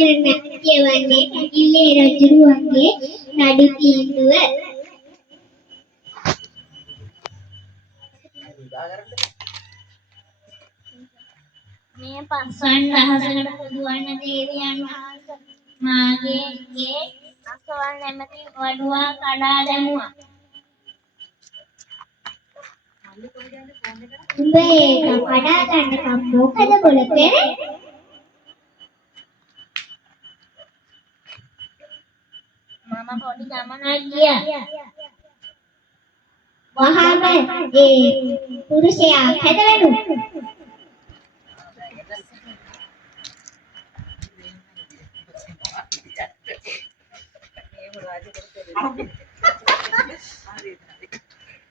කරන කියවන්නේ ඉල්ලේ රජුරුවන්ගේ නඩු තීන්දුව. මේ පස්වන් දහසකට පුදුවන්න දේවියන් වහන්සේ මාගේ ගේ අසවල් නැමැති වඩුවා කඩා දැමුවා. උඹ ඒක කඩා ගන්නකම් මොකද කොල කරේ? මම පොඩි ගමනක් ගියා. වහාම ඒ පුරුෂයා හැදවැඩුණා.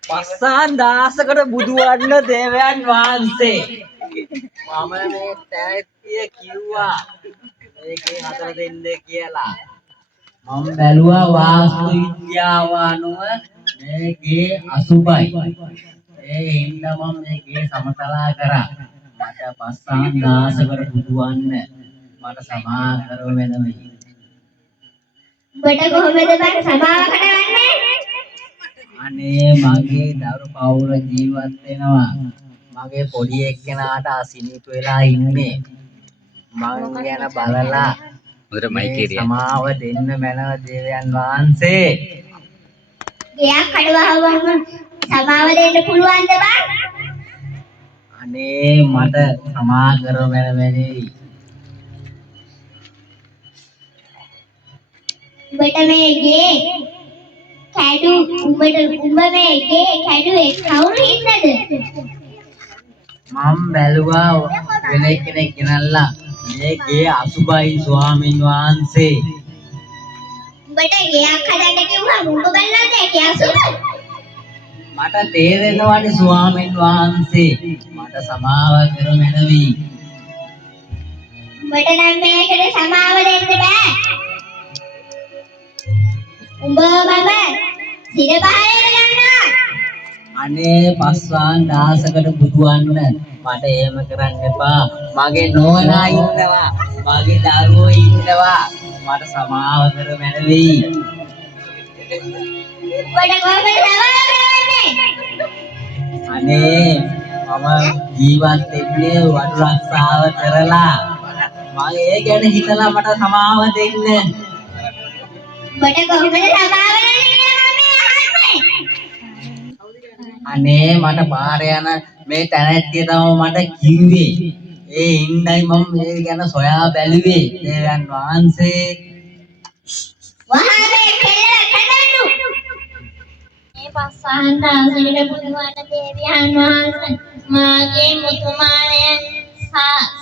පස්සන් දාසකට බුදු වන්න දේවයන් වහන්සේ මම මේ තෑත්තිය කිව්වා ඒකේ හතර දෙන්න කියලා. මම බැලුවා වාස්තු විද්‍යාව අනුව මේකේ අසුබයි. ඒ හින්දා මම මේකේ සමතලා කරා. මට පස්සන් දාසකට බුදු වන්න මට සමා කරව වෙනවයි. උඹට කොහොමද බං සමාව කරන්නේ? අනේ මගේ දරු පවුල ජීවත් වෙනවා. මගේ පොඩි එක්කෙනාට අසනීප වෙලා ඉන්නේ. මං ගැන බලලා සමාව දෙන්න මැනව දේවයන් වහන්සේ. ගියා කඩවහවම සමාව දෙන්න පුළුවන්ද බං? අනේ මට සමා කරව මැනවනේ. උඹට මේ ගේ කැඩු උඹ මේ ගේ කැඩුවේ කවුරු හින්දාද? මම බැලුවා වෙන කෙනෙක් ගෙනල්ලා මේකේ අසුබයි ස්වාමින් වහන්සේ. උඹට ගයක් හදන්න කිව්වම උඹ බලනද ඒකේ අසුබ? මට තේරෙනවානේ ස්වාමින් වහන්සේ මට සමාව කර මැනවි. උඹට නම් මේකට සමාව දෙන්න බෑ. උඹ මම සිර පහරේ යනවා. අනේ පස්වාන් දාසකට බුදුවන්න මට එහෙම කරන්න එපා. මගේ නෝනා ඉන්නවා. මගේ දරුවෝ ඉන්නවා. මට සමාව කර මැනවි. උඹට කොහොමද සමාව කරන්නේ? අනේ මම ජීවත් වෙන්නේ වඩු රක්ෂාව කරලා. මම ඒ ගැන හිතලා මට සමාව දෙන්න. උඹට කොහොමද සමාව දෙන්නේ කියලා මම අහන්නේ. අනේ මට පාර යන මේ තැනැත්තිය තමයි මට කිව්වේ. ඒ හින්දායි මම මේ ගැන සොයා බැලුවේ දේවයන් වහන්සේ. වහාමේ කෙල කඩන්නු. මේ පස්සහන් දාසකට බුදුවන දේවියන් වහන්සේ මාගේ මුතුමාලය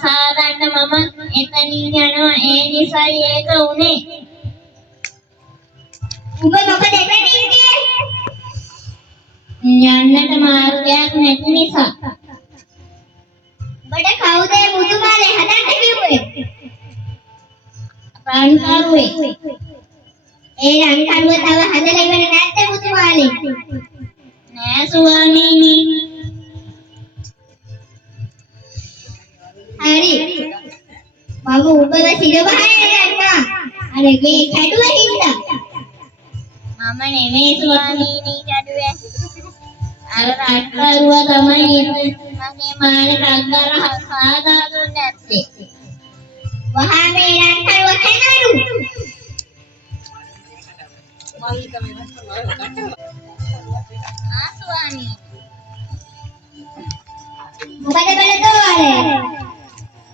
සාදන්න මම එතනින් යනවා. ඒ නිසායි ඒක උනේ. උඹ මොකද එතනින් ගියේ? යන්නට මාර්ගයක් නැති නිසා. උඹට කවුද මුතුමාලේ හදන්න කිව්වේ? රන්කරුවේ. ඒ රන්කරුව තව හදලා ඉවර නැද්ද මුතුමාලේ? නෑ ස්වාමීනි. හරි. මම උඹව සිරවහරේ ගන්නවා. අර ගේ කැඩුව හින්දා. මම නෙමෙයි ස්වාමීනි කැඩුවේ. අර රන්කරුව තමයි මගේ මාළේ රංගර හසාදා දුන්නේ නැත්තේ. වහා මේ රන්කරුව කැඩවලු. ආස්වාමී. මොකද බලතෝරේ?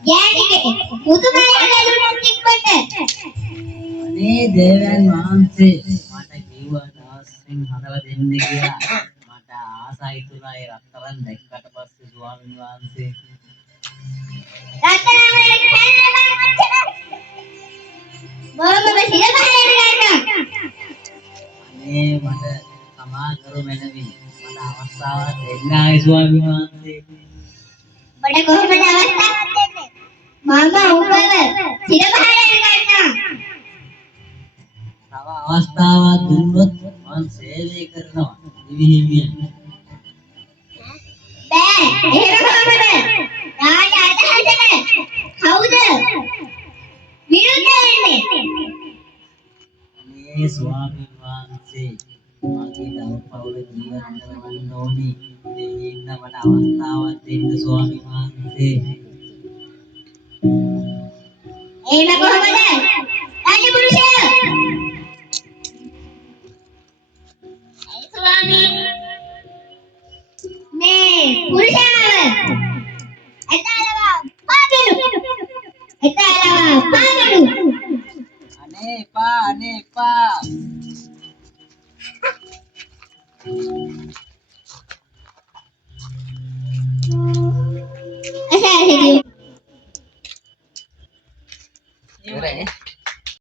යෑනිකේ මුතුමාලේ හදලා තිබ්බට. අනේ දේවයන් වහන්සේ මට කිව්වා දාස්ෙන් හදලා දෙන්න කියලා. මට ආසයි තුනයි රත්තරන් දැක්කට පස්සේ ස්වාමීන් වහන්සේ. රත්තරන් වල කැල්ල මං මොකද සිර පහරේ ගන්නවා. අනේ මට සමා කර මැනවි. මට අවස්ථාවක් දෙන්නයි ස්වාමීන් වහන්සේ. බඩ කොහොමද අවස්ථාවක් දෙන්නේ? මම උඹව සිර පහරේ ගන්නවා. තව අවස්ථාවක් දුන්නොත් මම සේවය කරනවා. දිවිහිමියන්. බෑ එහෙම කොහොමද? රාජ අදහසට කවුද? විරුද්ධ ඒ ස්වාමීන් වහන්සේ මගේ දවපවුල ජීවත් කරවන්න ඕනි. දෙහි ඉන්න මට අවස්ථාවක් දෙන්න ස්වාමීන් වහන්සේ. එහෙම කොහොමද? රාජපුරුෂයා! ඒ ස්වාමීන් මේ පුරුෂයාව එතනම පාගනු. අනේ එපා. අසාරදී